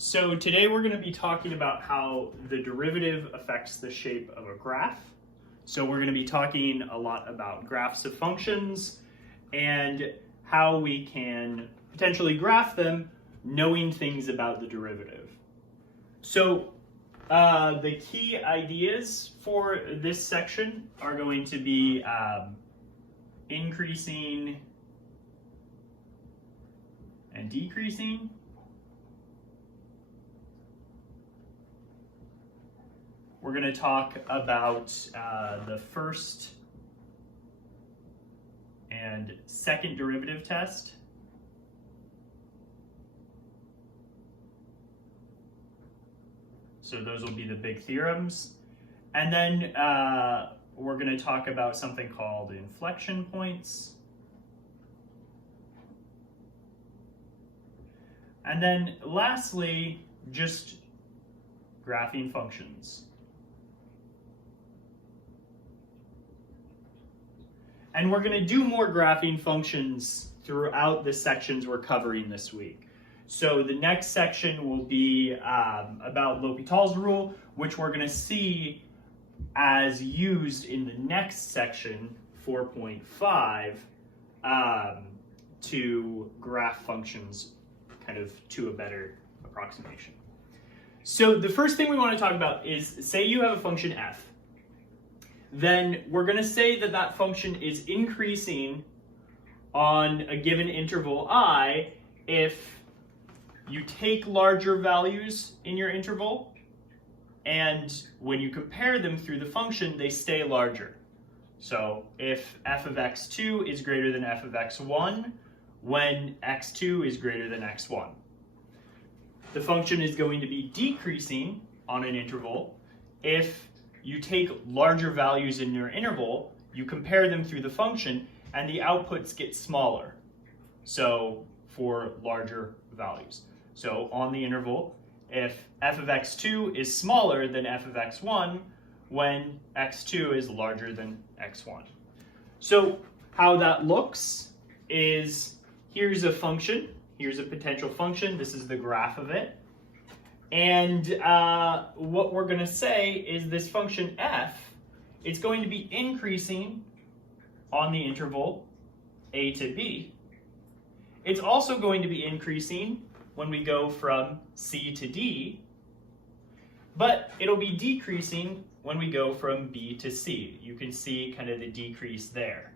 So today we're going to be talking about how the derivative affects the shape of a graph. So we're going to be talking a lot about graphs of functions and how we can potentially graph them knowing things about the derivative. So the key ideas for this section are going to be increasing and decreasing. We're going to talk about the first and second derivative test. So those will be the big theorems. And then we're going to talk about something called inflection points. And then lastly, just graphing functions. And we're going to do more graphing functions throughout the sections we're covering this week. So the next section will be about L'Hopital's rule, which we're going to see as used in the next section, 4.5, to graph functions kind of to a better approximation. So the first thing we want to talk about is, say you have a function f. Then we're going to say that that function is increasing on a given interval I if you take larger values in your interval, and when you compare them through the function, they stay larger. So if f of x2 is greater than f of x1, when x2 is greater than x1. The function is going to be decreasing on an interval if you take larger values in your interval, you compare them through the function, and the outputs get smaller. So for larger values. So on the interval, if f of x2 is smaller than f of x1, when x2 is larger than x1. So how that looks is, here's a function, here's a potential function, this is the graph of it. And what we're going to say is this function f, it's going to be increasing on the interval a to b. It's also going to be increasing when we go from c to d, but it'll be decreasing when we go from b to c. You can see kind of the decrease there.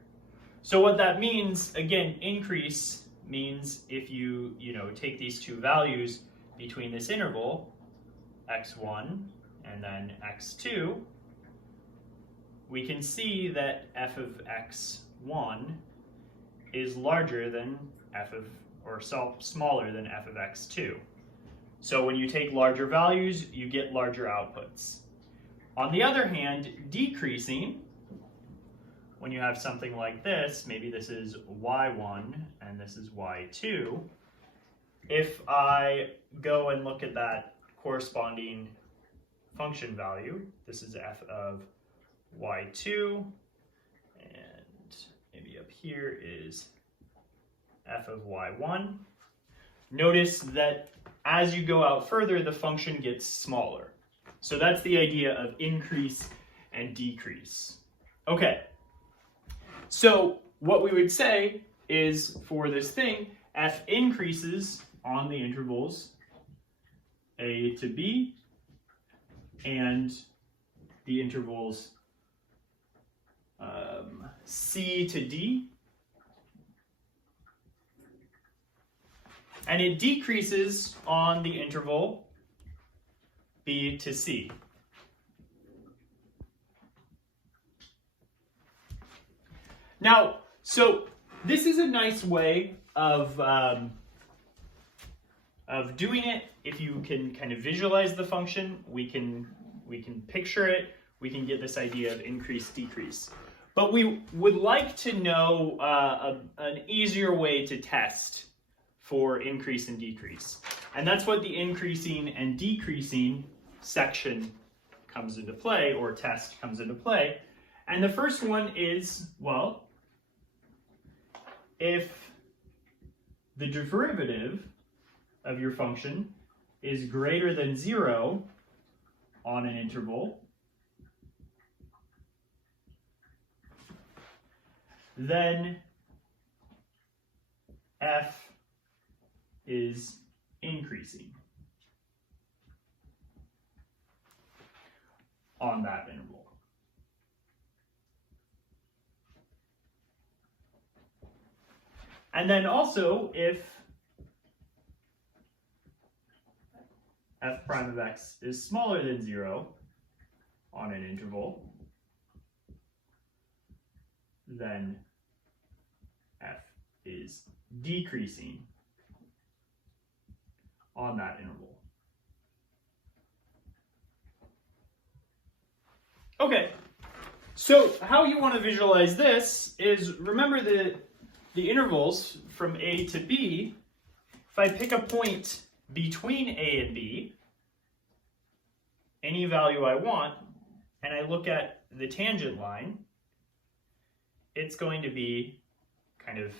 So what that means, again, increase means if you take these two values between this interval, x1 and then x2, we can see that f of x1 is larger than smaller than f of x2. So when you take larger values, you get larger outputs. On the other hand, decreasing, when you have something like this, maybe this is y1 and this is y2, if I go and look at that corresponding function value, this is f of y2, and maybe up here is f of y1. Notice that as you go out further, the function gets smaller. So that's the idea of increase and decrease. Okay, so what we would say is for this thing, f increases on the intervals a to b and the intervals c to d, and it decreases on the interval b to c. Now, so this is a nice way of doing it. If you can kind of visualize the function, we can picture it, we can get this idea of increase, decrease. But we would like to know an easier way to test for increase and decrease. And that's what the increasing and decreasing section comes into play, or test comes into play. And the first one is, well, if the derivative of your function is greater than 0 on an interval, then f is increasing on that interval. And then also, if f prime of x is smaller than 0 on an interval, then f is decreasing on that interval. Okay, so how you want to visualize this is, remember the intervals from A to B. If I pick a point between A and B, any value I want, and I look at the tangent line, it's going to be kind of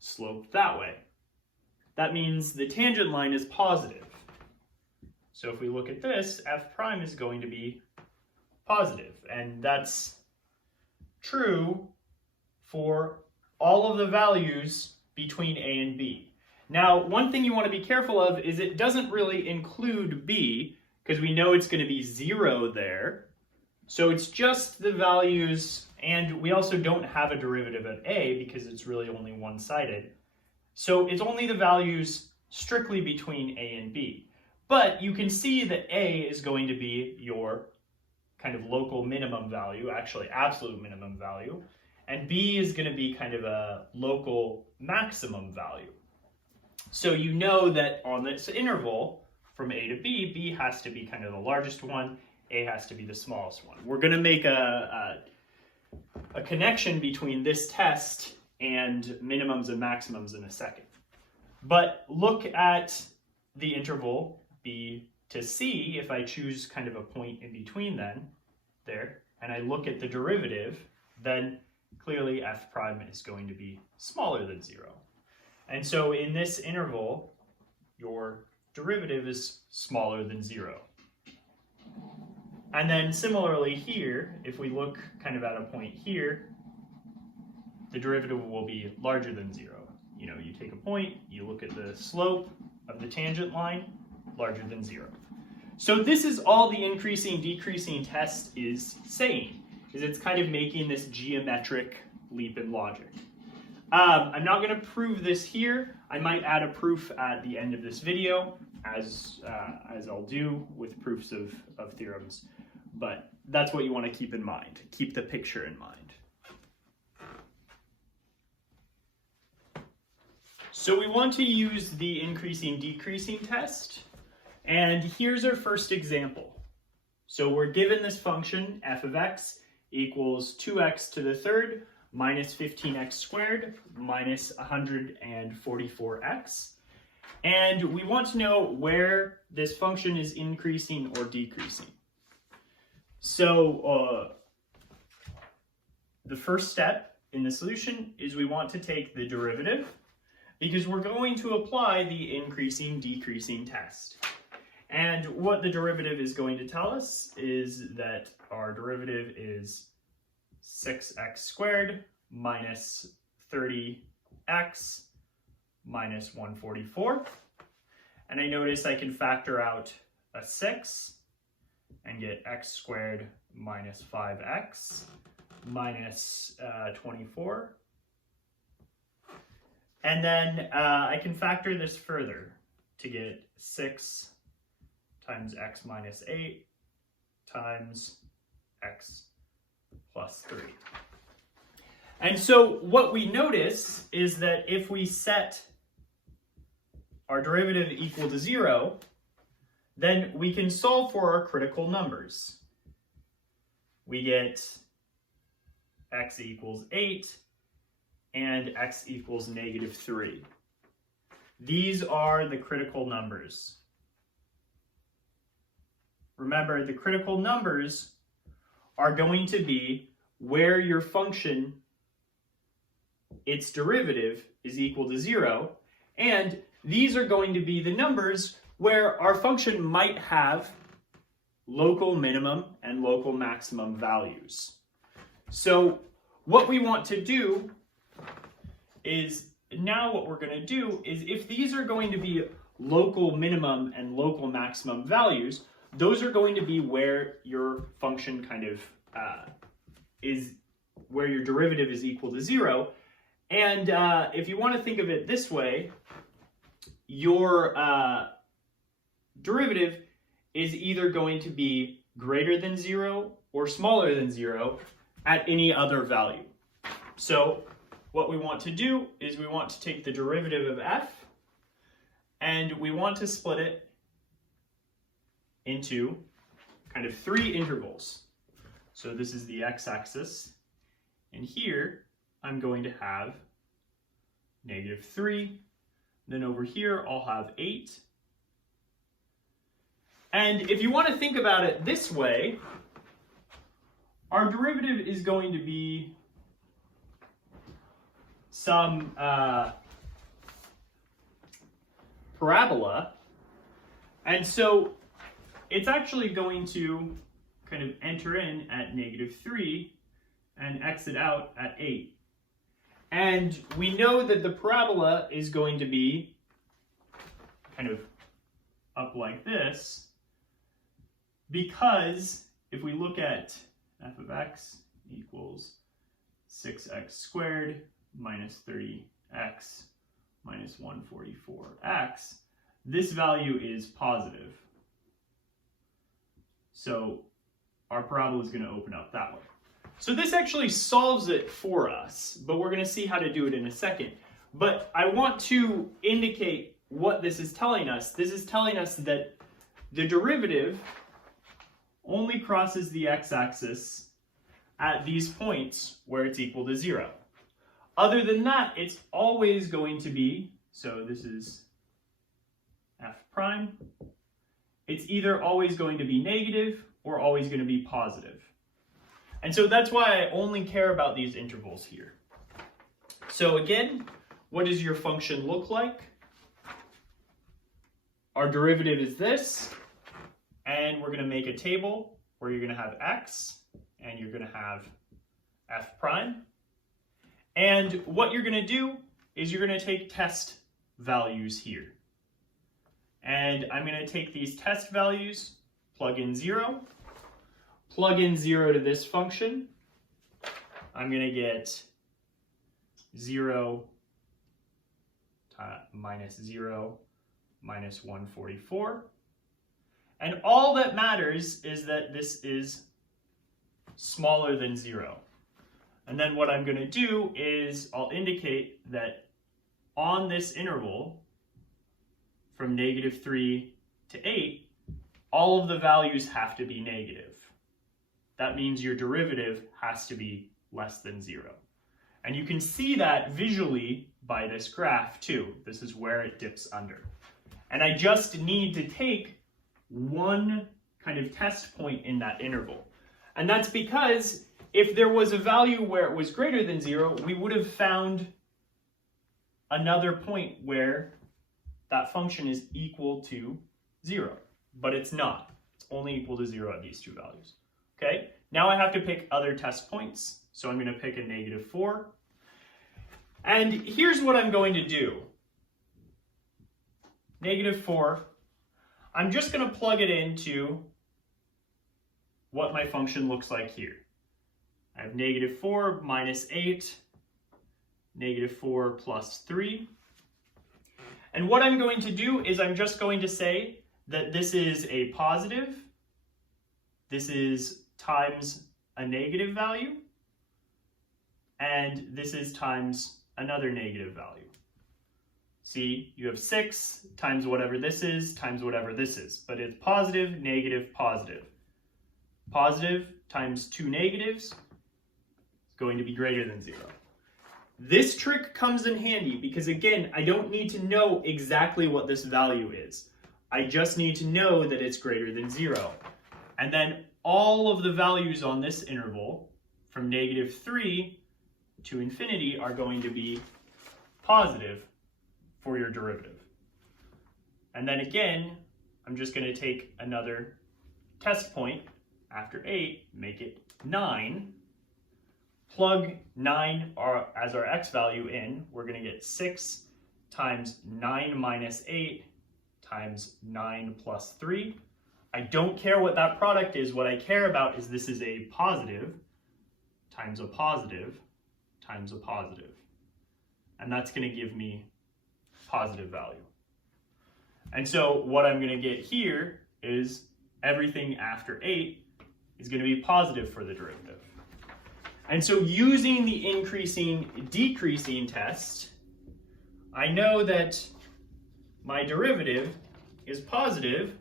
sloped that way. That means the tangent line is positive. So if we look at this, f prime is going to be positive, and that's true for all of the values between A and B. Now, one thing you want to be careful of is it doesn't really include B, because we know it's going to be 0 there. So it's just the values, and we also don't have a derivative at A because it's really only one-sided. So it's only the values strictly between A and B. But you can see that A is going to be your kind of local minimum value, actually absolute minimum value, and B is going to be kind of a local maximum value. So you know that on this interval from A to B, B has to be kind of the largest one, A has to be the smallest one. We're going to make a connection between this test and minimums and maximums in a second. But look at the interval B to C, if I choose kind of a point in between there, and I look at the derivative, then clearly f prime is going to be smaller than 0. And so in this interval, your derivative is smaller than 0. And then similarly here, if we look kind of at a point here, the derivative will be larger than 0. You know, you take a point, you look at the slope of the tangent line, larger than 0. So this is all the increasing, decreasing test is saying, is it's kind of making this geometric leap in logic. I'm not going to prove this here. I might add a proof at the end of this video, as I'll do with proofs of theorems. But that's what you want to keep in mind. Keep the picture in mind. So we want to use the increasing, decreasing test. And here's our first example. So we're given this function, f of x equals 2x to the third minus 15x squared minus 144x. And we want to know where this function is increasing or decreasing. So the first step in the solution is we want to take the derivative, because we're going to apply the increasing, decreasing test. And what the derivative is going to tell us is that our derivative is 6x squared minus 30x minus 144. And I notice I can factor out a 6 and get x squared minus 5x minus 24. And then I can factor this further to get 6 times x minus 8 times x plus 3. And so what we notice is that if we set our derivative equal to 0, then we can solve for our critical numbers. We get x equals 8 and x equals negative 3. These are the critical numbers. Remember, the critical numbers are going to be where your function, its derivative, is equal to 0, and these are going to be the numbers where our function might have local minimum and local maximum values. So what we want to do is, now what we're going to do is, if these are going to be local minimum and local maximum values, those are going to be where your function kind of is, where your derivative is equal to 0. And if you want to think of it this way, your derivative is either going to be greater than 0 or smaller than 0 at any other value. So what we want to do is we want to take the derivative of f and we want to split it into kind of 3 intervals. So this is the x-axis, and here I'm going to have -3, then over here I'll have 8. And if you want to think about it this way, our derivative is going to be some parabola, and so it's actually going to kind of enter in at -3 and exit out at 8. And we know that the parabola is going to be kind of up like this, because if we look at f of x equals 6x squared minus 30x minus 144x, this value is positive. So our parabola is going to open up that way. So this actually solves it for us, but we're going to see how to do it in a second. But I want to indicate what this is telling us. This is telling us that the derivative only crosses the x-axis at these points where it's equal to 0. Other than that, it's always going to be, so this is f prime, it's either always going to be negative or always going to be positive. And so that's why I only care about these intervals here. So again, what does your function look like? Our derivative is this, and we're going to make a table where you're going to have x, and you're going to have f prime. And what you're going to do is you're going to take test values here. And I'm going to take these test values, plug in 0 to this function. I'm going to get 0 minus 0 minus 144. And all that matters is that this is smaller than 0. And then what I'm going to do is I'll indicate that on this interval from -3 to 8, all of the values have to be negative. That means your derivative has to be less than 0. And you can see that visually by this graph too. This is where it dips under. And I just need to take one kind of test point in that interval. And that's because if there was a value where it was greater than 0, we would have found another point where that function is equal to 0. But it's not. It's only equal to 0 at these two values. Okay, now I have to pick other test points. So I'm going to pick a -4. And here's what I'm going to do. -4, I'm just going to plug it into what my function looks like here. I have -4 minus 8, -4 plus 3. And what I'm going to do is I'm just going to say that this is a positive, this is times a negative value, and this is times another negative value. See, you have 6 times whatever this is times whatever this is, but it's positive, negative, positive. Positive times 2 negatives is going to be greater than 0. This trick comes in handy because, again, I don't need to know exactly what this value is. I just need to know that it's greater than 0. And then all of the values on this interval from -3 to infinity are going to be positive for your derivative. And then again, I'm just going to take another test point after 8, make it 9, plug 9 as our x value in. We're going to get 6 times 9 minus 8 times 9 plus 3. I don't care what that product is. What I care about is this is a positive times a positive times a positive. And that's going to give me positive value. And so what I'm going to get here is everything after 8 is going to be positive for the derivative. And so using the increasing decreasing test, I know that my derivative is positive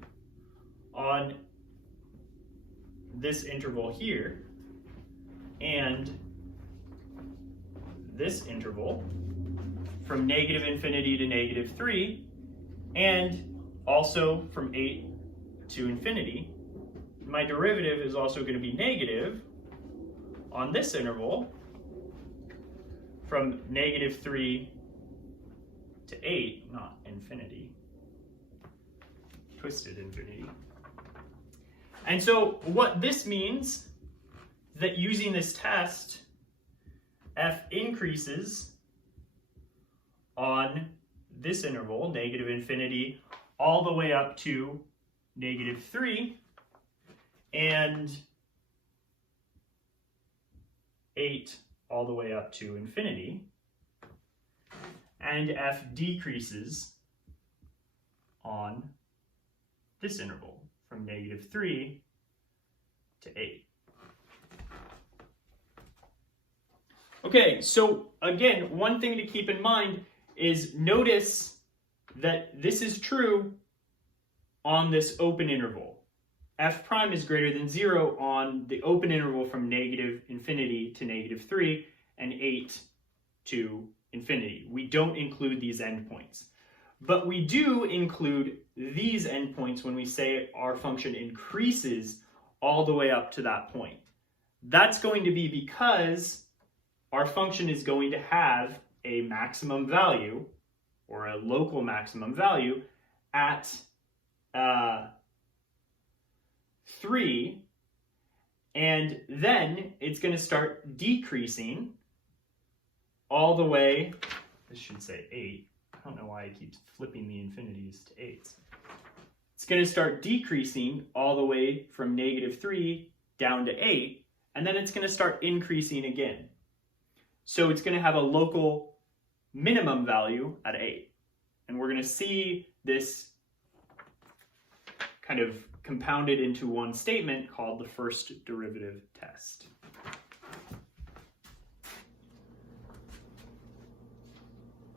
on this interval here and this interval from negative infinity to negative 3, and also from 8 to infinity. My derivative is also going to be negative on this interval from negative 3 to 8, not infinity, twisted infinity. And so what this means that using this test, f increases on this interval, negative infinity, all the way up to negative 3, and 8 all the way up to infinity, and f decreases on this interval from negative 3 to 8. Okay, so again, one thing to keep in mind is notice that this is true on this open interval. F prime is greater than 0 on the open interval from negative infinity to negative 3 and 8 to infinity. We don't include these endpoints. But we do include these endpoints when we say our function increases all the way up to that point. That's going to be because our function is going to have a maximum value, or a local maximum value, at 3, and then it's going to start decreasing all the way, this should say 8, I don't know why I keep flipping the infinities to 8s. It's going to start decreasing all the way from negative 3 down to 8, and then it's going to start increasing again. So it's going to have a local minimum value at 8. And we're going to see this kind of compounded into one statement called the first derivative test.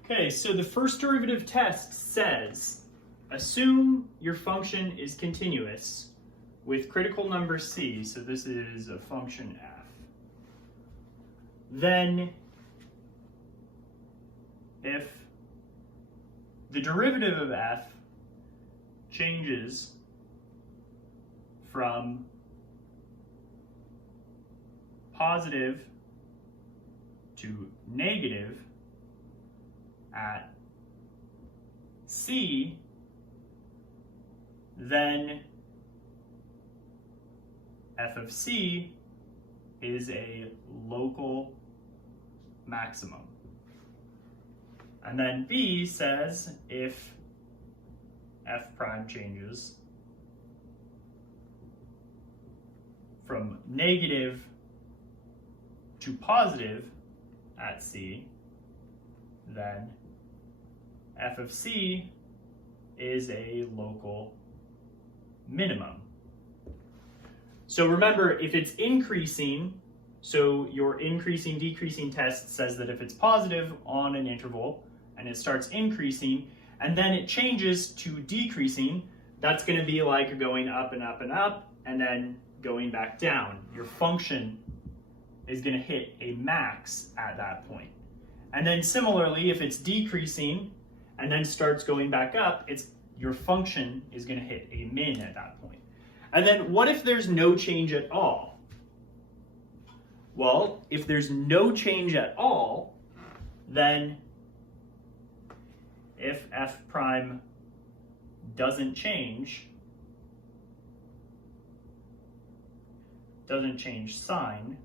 Okay, so the first derivative test says, assume your function is continuous with critical number c, so this is a function f. Then if the derivative of f changes from positive to negative at c, then f of c is a local maximum. And then b says if f prime changes from negative to positive at c, then f of c is a local minimum. So remember, if it's increasing, so your increasing decreasing test says that if it's positive on an interval and it starts increasing and then it changes to decreasing, that's going to be like going up and up and up and then going back down. Your function is going to hit a max at that point. And then similarly, if it's decreasing and then starts going back up, your function is going to hit a min at that point. And then what if there's no change at all? Well, if there's no change at all, then if f prime doesn't change, doesn't change sign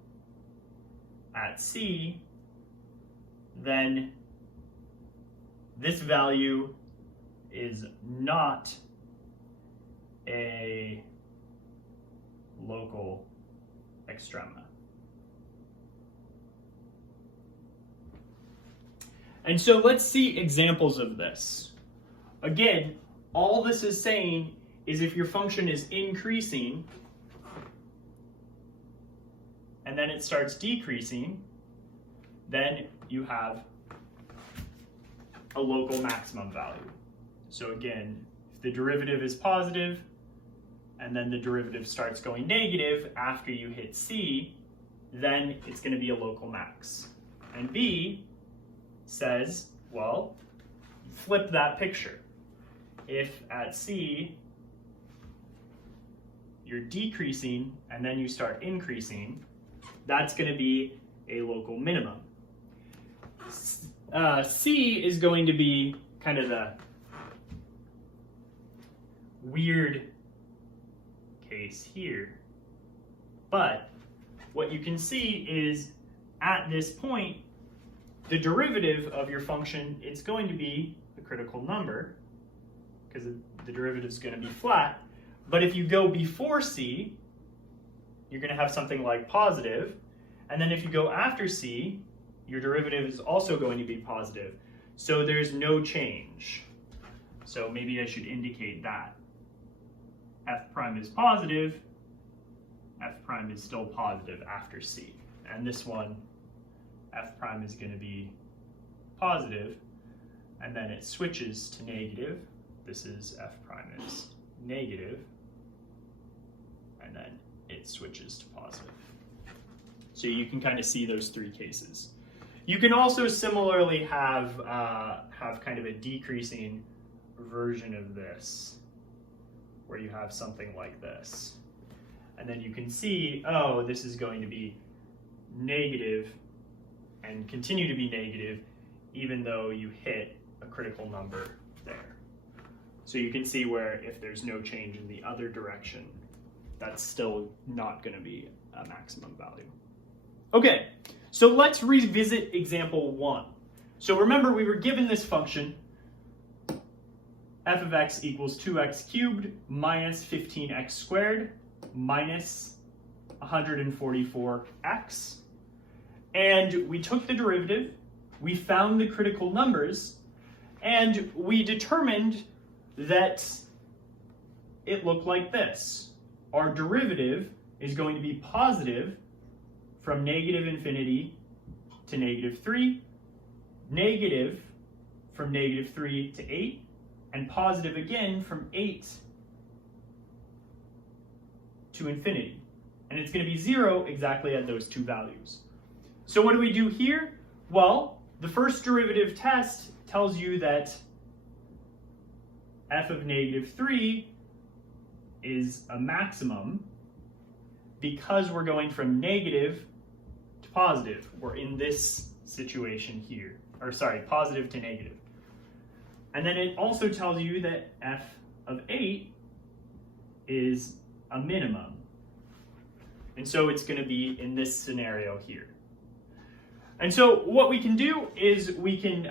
at C, then this value is not a local extremum. And so let's see examples of this. Again, all this is saying is if your function is increasing and then it starts decreasing, then you have a local maximum value. So again, if the derivative is positive and then the derivative starts going negative after you hit C, then it's going to be a local max. And B says, well, flip that picture. If at C you're decreasing and then you start increasing, that's going to be a local minimum. C is going to be kind of the weird case here, but what you can see is at this point, the derivative of your function, it's going to be a critical number because the derivative is going to be flat. But if you go before C, you're going to have something like positive. And then if you go after C, your derivative is also going to be positive. So there's no change. So maybe I should indicate that. F prime is positive. F prime is still positive after C. And this one, F prime is going to be positive, and then it switches to negative. This is F prime is negative, and then it switches to positive. So you can kind of see those three cases. You can also similarly have kind of a decreasing version of this, where you have something like this. And then you can see, oh, this is going to be negative and continue to be negative even though you hit a critical number there. So you can see where if there's no change in the other direction, that's still not going to be a maximum value. Okay, so let's revisit example 1. So remember, we were given this function, f of x equals 2x cubed minus 15x squared minus 144x. And we took the derivative, we found the critical numbers, and we determined that it looked like this. Our derivative is going to be positive from negative infinity to negative 3, negative from negative 3 to 8, and positive again from 8 to infinity. And it's going to be 0 exactly at those two values. So what do we do here? Well, the first derivative test tells you that f of negative 3 is a maximum because we're going from negative to positive. We're in this situation here, or sorry, positive to negative. And then it also tells you that f of 8 is a minimum. And so it's going to be in this scenario here. And so what we can do is we can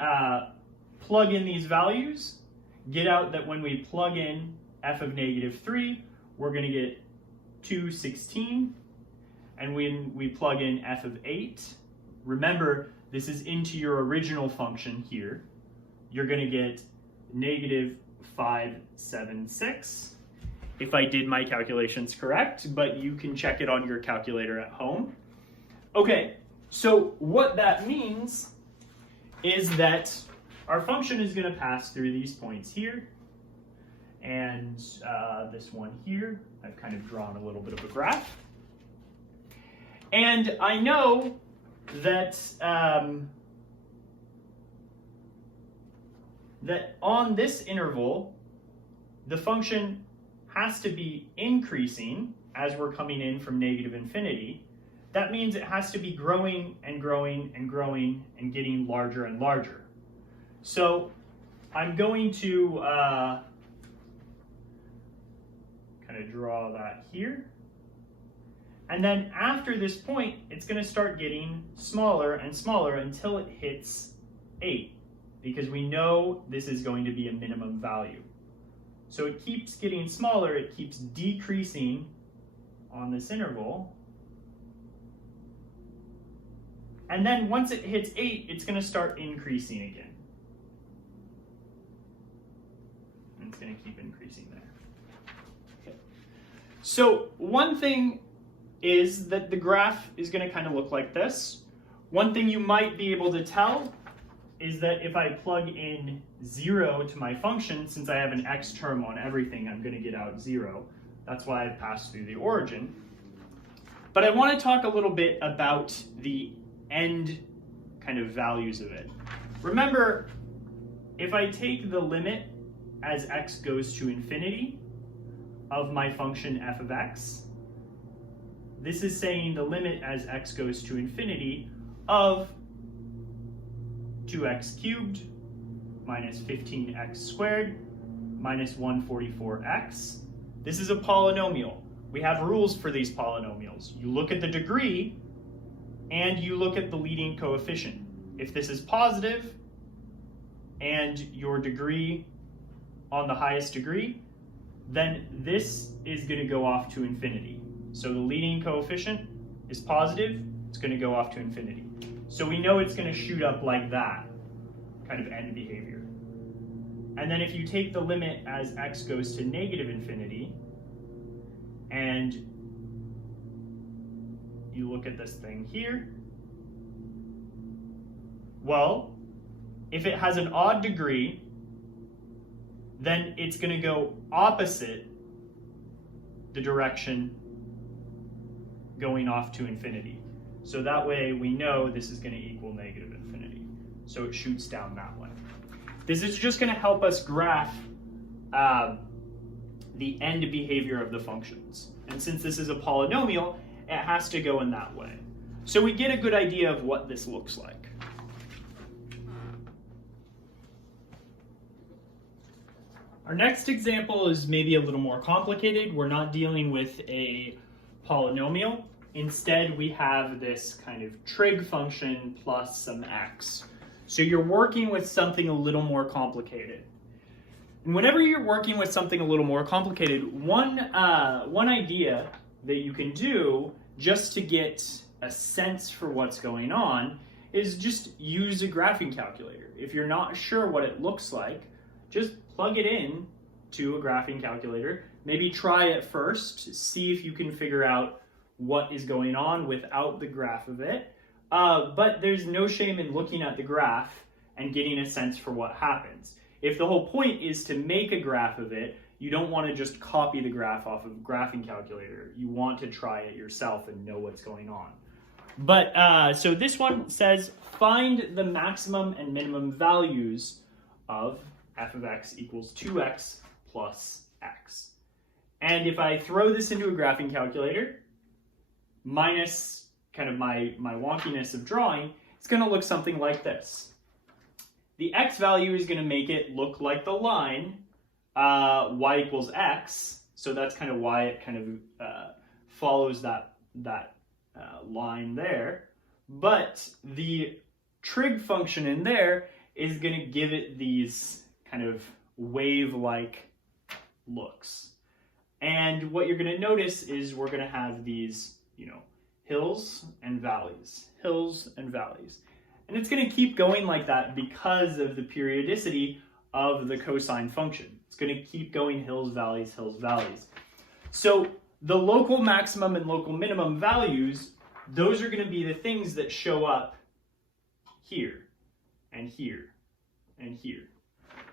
plug in these values, get out that when we plug in f of negative 3, we're going to get 216. And when we plug in f of 8, remember, this is into your original function here, you're going to get negative 576. If I did my calculations correct, but you can check it on your calculator at home. Okay, so what that means is that our function is going to pass through these points here, and this one here. I've kind of drawn a little bit of a graph. And I know that that on this interval, the function has to be increasing as we're coming in from negative infinity. That means it has to be growing and growing and growing and getting larger and larger. So I'm going to kind of draw that here. And then after this point, it's going to start getting smaller and smaller until it hits 8, because we know this is going to be a minimum value. So it keeps getting smaller, it keeps decreasing on this interval. And then once it hits 8, it's going to start increasing again. And it's going to keep increasing there. Okay. So one thing is that the graph is going to kind of look like this. One thing you might be able to tell is that if I plug in 0 to my function, since I have an x term on everything, I'm going to get out 0. That's why I passed through the origin. But I want to talk a little bit about the end kind of values of it. Remember, if I take the limit as x goes to infinity of my function f of x, this is saying the limit as x goes to infinity of 2x cubed minus 15x squared minus 144x. This is a polynomial. We have rules for these polynomials. You look at the degree and you look at the leading coefficient. If this is positive and your degree on the highest degree, then this is going to go off to infinity. So the leading coefficient is positive, it's going to go off to infinity. So we know it's going to shoot up like that, kind of end behavior. And then if you take the limit as x goes to negative infinity, and you look at this thing here, well, if it has an odd degree, then it's going to go opposite the direction going off to infinity. So that way we know this is going to equal negative infinity. So it shoots down that way. This is just going to help us graph the end behavior of the functions. And since this is a polynomial, it has to go in that way. So we get a good idea of what this looks like. Our next example is maybe a little more complicated. We're not dealing with a polynomial. Instead, we have this kind of trig function plus some x. So you're working with something a little more complicated. And whenever you're working with something a little more complicated, one idea that you can do just to get a sense for what's going on is just use a graphing calculator. If you're not sure what it looks like, just plug it in to a graphing calculator. Maybe try it first, see if you can figure out what is going on without the graph of it. But there's no shame in looking at the graph and getting a sense for what happens. If the whole point is to make a graph of it, you don't want to just copy the graph off of a graphing calculator. You want to try it yourself and know what's going on. But so this one says, find the maximum and minimum values of f of x equals 2x plus x. And if I throw this into a graphing calculator, minus kind of my wonkiness of drawing, it's going to look something like this. The x value is going to make it look like the line y equals x, so that's kind of why it kind of follows that line there. But the trig function in there is going to give it these kind of wave-like looks. And what you're going to notice is we're going to have these, hills and valleys, hills and valleys. And it's going to keep going like that because of the periodicity of the cosine function. It's going to keep going hills, valleys, hills, valleys. So the local maximum and local minimum values, those are going to be the things that show up here and here and here.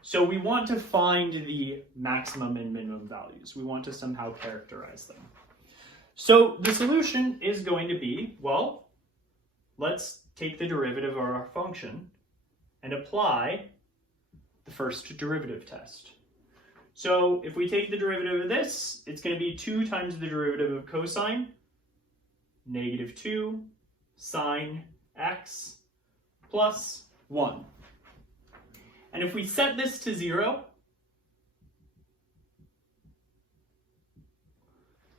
So we want to find the maximum and minimum values. We want to somehow characterize them. So the solution is going to be, well, let's take the derivative of our function and apply the first derivative test. So if we take the derivative of this, it's going to be 2 times the derivative of cosine, negative 2 sine x plus 1. And if we set this to 0,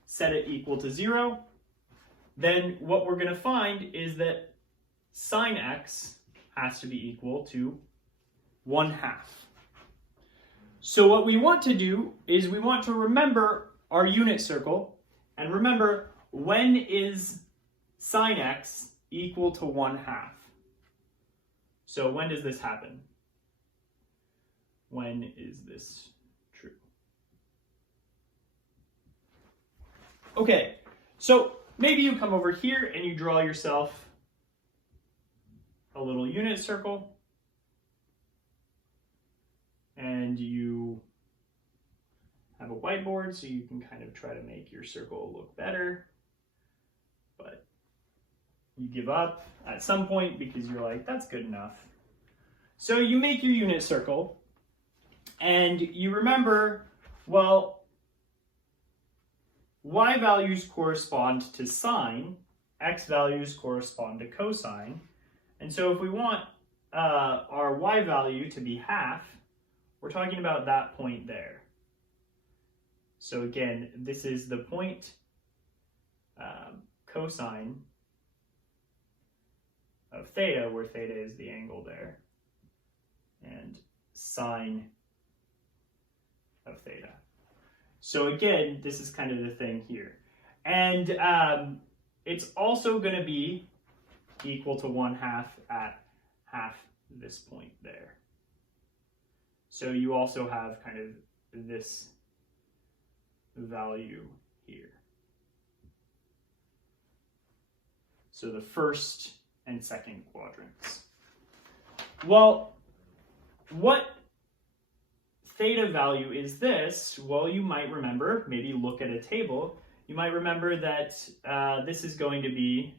set it equal to 0, then what we're going to find is that sine x has to be equal to 1/2. So what we want to do is we want to remember our unit circle, and remember, when is sine x equal to 1/2? So when does this happen? When is this true? Okay, so maybe you come over here and you draw yourself a little unit circle, and you have a whiteboard so you can kind of try to make your circle look better, but you give up at some point because you're like, that's good enough. So you make your unit circle, and you remember, well, y values correspond to sine, x values correspond to cosine, and so if we want our y value to be 1/2, we're talking about that point there. So again, this is the point cosine of theta, where theta is the angle there, and sine of theta. So again, this is kind of the thing here. And it's also going to be equal to 1/2 at 1/2 this point there. So you also have kind of this value here. So the first and second quadrants. Well, what theta value is this? Well, you might remember, maybe look at a table, you might remember that this is going to be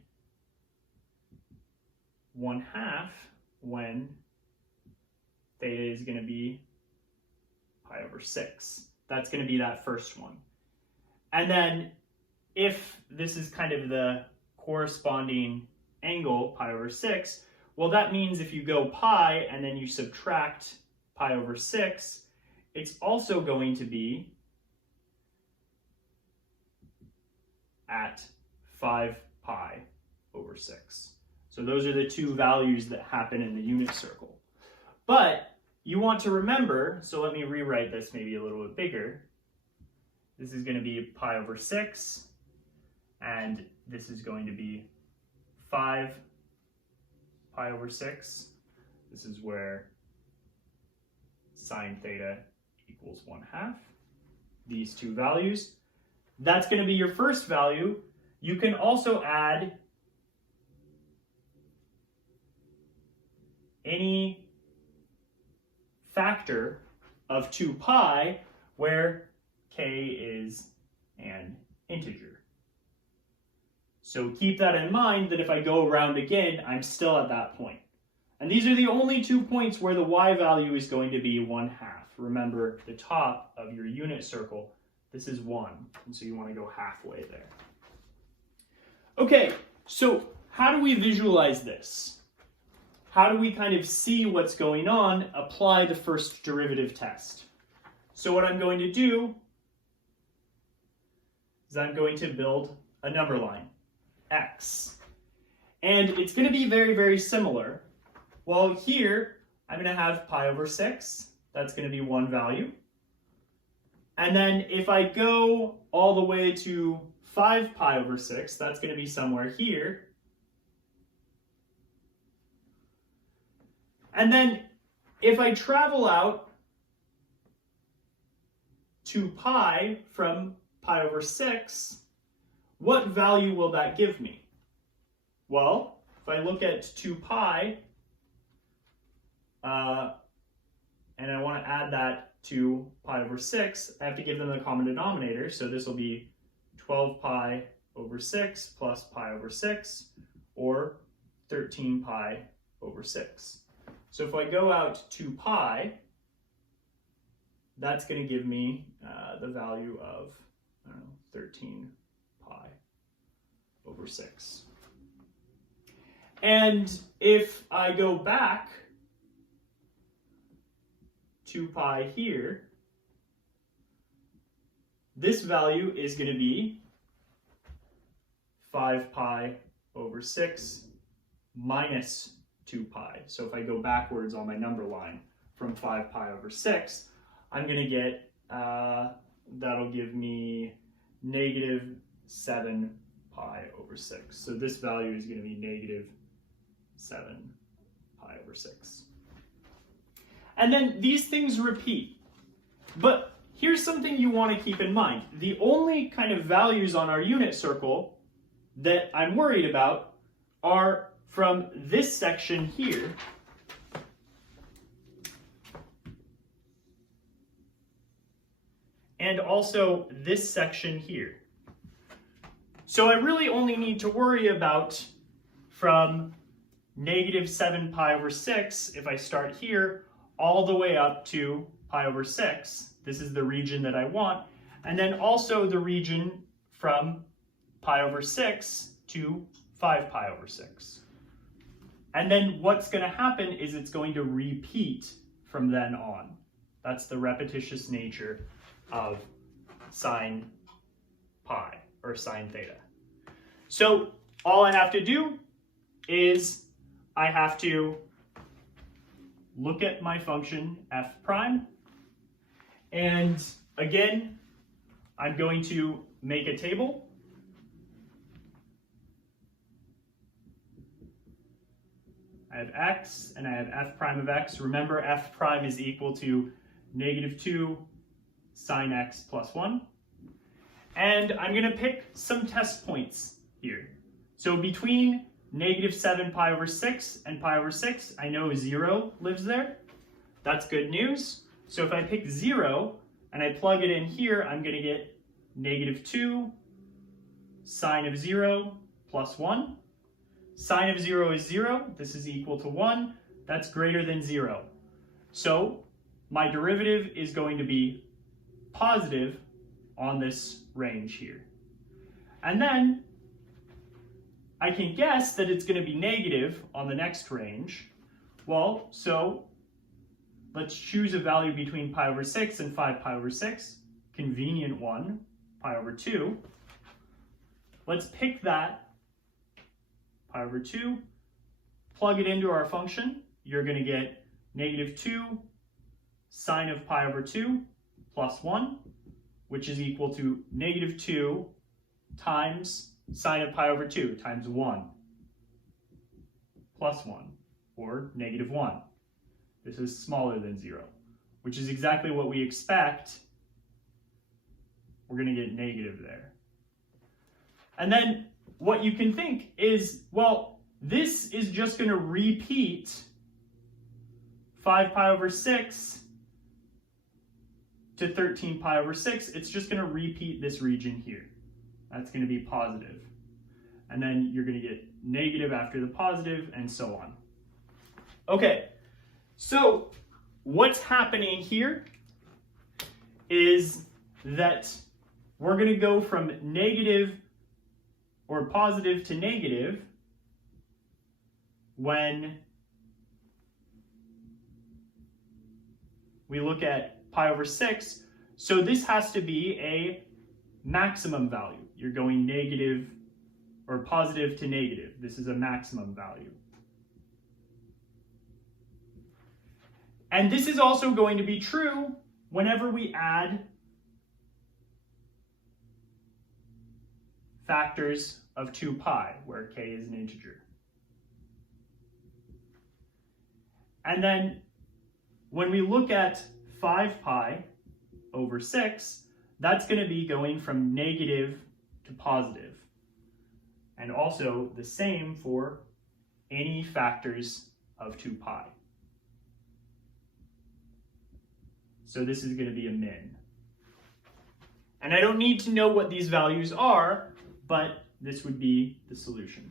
1/2 when theta is going to be pi over 6. That's going to be that first one. And then if this is kind of the corresponding angle, pi over 6, well, that means if you go pi and then you subtract pi over 6, it's also going to be at 5 pi over 6. So those are the two values that happen in the unit circle. But you want to remember, so let me rewrite this maybe a little bit bigger. This is going to be pi over 6, and this is going to be 5 pi over 6. This is where sine theta equals 1/2. These two values. That's going to be your first value. You can also add any factor of 2 pi where k is an integer. So keep that in mind, that if I go around again, I'm still at that point. And these are the only 2 points where the y value is going to be 1/2. Remember, the top of your unit circle, this is 1, and so you want to go halfway there. Okay, so how do we visualize this? How do we kind of see what's going on, apply the first derivative test? So what I'm going to do is I'm going to build a number line, x. And it's going to be very, very similar. Well, here, I'm going to have pi over 6. That's going to be one value. And then if I go all the way to 5 pi over 6, that's going to be somewhere here. And then if I travel out to pi from pi over 6, what value will that give me? Well, if I look at 2 pi, and I want to add that to pi over 6, I have to give them the common denominator, so this will be 12 pi over 6 plus pi over 6, or 13 pi over 6. So if I go out to pi, that's going to give me the value of, 13 pi over 6. And if I go back to pi here, this value is going to be 5 pi over 6 minus 2 pi. So if I go backwards on my number line from 5 pi over 6, I'm going to get, that'll give me negative 7 pi over 6. So this value is going to be negative 7 pi over 6. And then these things repeat. But here's something you want to keep in mind. The only kind of values on our unit circle that I'm worried about are from this section here and also this section here. So I really only need to worry about from negative 7 pi over 6, if I start here, all the way up to pi over 6. This is the region that I want. And then also the region from pi over 6 to 5 pi over 6. And then what's going to happen is it's going to repeat from then on. That's the repetitious nature of sine pi, or sine theta. So all I have to do is I have to look at my function f prime, and again, I'm going to make a table. I have x and I have f prime of x. Remember, f prime is equal to negative 2 sine x plus 1. And I'm going to pick some test points here. So between negative 7 pi over 6 and pi over 6, I know 0 lives there. That's good news. So if I pick 0 and I plug it in here, I'm going to get negative 2 sine of 0 plus 1. Sine of 0 is 0. This is equal to 1. That's greater than 0. So my derivative is going to be positive on this range here. And then I can guess that it's going to be negative on the next range. Well, so let's choose a value between pi over 6 and 5 pi over 6. Convenient one, pi over 2. Let's pick that, pi over 2, plug it into our function. You're going to get negative 2 sine of pi over 2 plus 1, which is equal to negative 2 times sine of pi over 2 times 1 plus 1, or negative 1. This is smaller than 0, which is exactly what we expect. We're going to get negative there. And then what you can think is, well, this is just going to repeat 5 pi over 6 to 13 pi over 6. It's just going to repeat this region here. That's going to be positive. And then you're going to get negative after the positive, and so on. Okay, so what's happening here is that we're going to go from negative or positive to negative when we look at pi over 6. So this has to be a maximum value. You're going negative or positive to negative. This is a maximum value. And this is also going to be true whenever we add factors of 2 pi, where k is an integer. And then when we look at 5 pi over 6, that's going to be going from negative to positive. And also the same for any factors of 2 pi. So this is going to be a min. And I don't need to know what these values are, but this would be the solution.